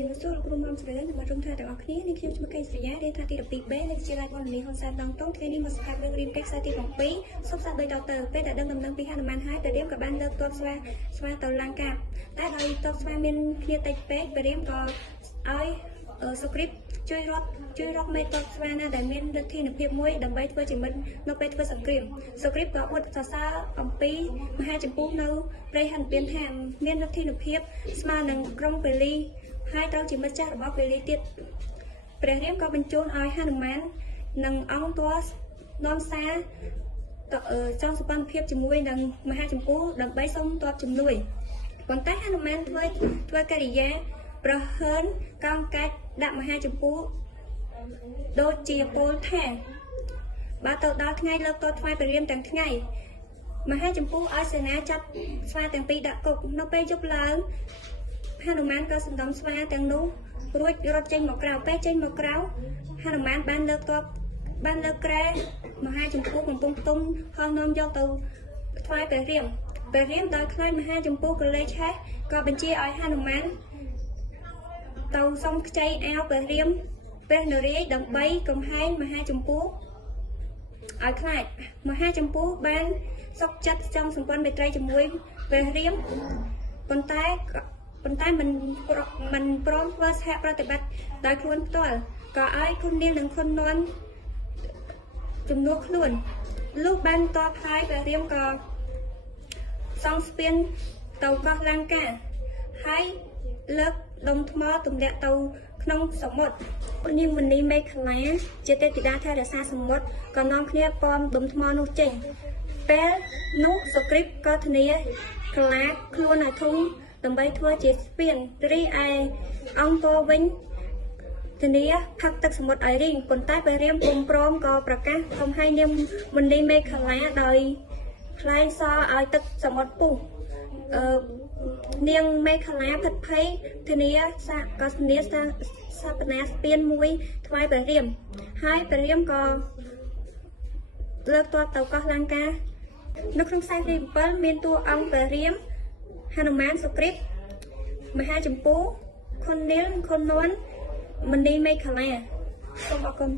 ជាមសូរក្រុមមកស្រីនឹងមករំថាទាំងអស់គ្នានេះខ្ញុំឈ្មោះកេសរិយារៀនថាទី 12B នៃវិទ្យាល័យបណ្ឌនីហ៊ុនសែនដងតុងថ្ងៃនេះមកស្កាប់រឿងរៀបកិច្ចខ្សែទី 7 សុខសាន្តដោយតទៅពេលដែលដឹងដំណឹងពីហនុមានហើយព្រះរាមក៏បានលើកទ័ពស្វាទៅលង្កាតែដោយទ័ពស្វាមានគ្នាតិចពេកព្រះរាមក៏ឲ្យសុគ្រីពជួយរកមេទ័ពស្វាណាដែលមានឫទ្ធានុភាពមួយដើម្បីធ្វើជាមិត្តនៅពេលធ្វើសង្គ្រាមសុគ្រីពក៏អួតសរសើរអំពីមហាចម្ពោះនៅព្រៃហនុមានថាមានឫទ្ធានុភាពស្មើនឹងក្រុងពាលីហើយត្រូវជាមិត្តចាស់របស់ពាលីទៀតព្រះរាមក៏បញ្ជូនឲ្យហនុមាននិងអង្គទ័ពនាំសារចង់សម្ព័ន្ធភាពជាមួយនឹងមហាចម្ពោះដើម្បីសុំទ័ពជំនួយប៉ុន្តែហនុមានធ្វើកិរិយាប្រហើនកោងកាច់ដាក់មហាចម្ពោះដូចជាពោលថាបើទៅដល់ថ្ងៃលើកទ័ពថ្វាយព្រះរាមទាំងថ្ងៃមហាចម្ពោះឲ្យសេនាចាប់ស្វាទាំងពីរដាក់គុកនៅពេលយប់ឡើងហនុមានក៏សម្ដុំស្វាទាំងនោះរួចរត់ចេញមកក្រៅពេលចេញមកក្រៅហនុមានបានលើកក្រែមហាចម្ពោះកំពុងផ្ទុំហោះនាំយកទៅថ្វាយព្រះរាមដោយខ្លាចមហាចម្ពោះក្រឡេកឆេះក៏បញ្ជាឲ្យហនុមានទៅសុំខ្ចីអាវព្រះរាមព្រះនរាយណ៍ដើម្បីកំហែងមហាចម្ពោះឲ្យខ្លាចមហាចម្ពោះបានសុខចិត្តចង់សម្ព័ន្ធមេត្រីជាមួយព្រះរាមប៉ុន្តែមិនព្រមធ្វើសហប្រតិបត្តិដោយខ្លួនផ្ទាល់ក៏ឲ្យគុននាងនិងគុននន់ជំនួសខ្លួនលុះបានតបហើយព្រះរាមក៏សង់ស្ពានទៅកោះលង្កាហើយលើកដុំថ្មទម្លាក់ទៅក្នុងសមុទ្រនាងមនីមេខលាជាទេពធីតាថែរក្សាសមុទ្រក៏នាំគ្នាពំដុំថ្មនោះចេញពេលនោះសុគ្រីពក៏ធានាខ្លាខ្លួនឲ្យធំដើម្បីធ្វើជាស្ពានរីឯអង្គទវិញធានាផឹកទឹកសមុទ្រឲ្យរីងប៉ុន្តែព្រះរាមពុំព្រមក៏ប្រកាសខំឲ្យនាងមនីមេខលាដោយខ្លែងសឲ្យទឹកសមុទ្រពុះនាងមេខលាភិតភ័យធានាក៏ធានាសាបនាស្ពានមួយថ្វាយព្រះរាមហើយព្រះរាមក៏លើកទ័ពទៅកោះលង្កានៅក្នុងខ្សែទី 7 មានតួអង្គព្រះរាមហនុមានសុគ្រីពមហាចម្ពោះខុននាងខុននន់មនីមេខលាសូមអរគុណ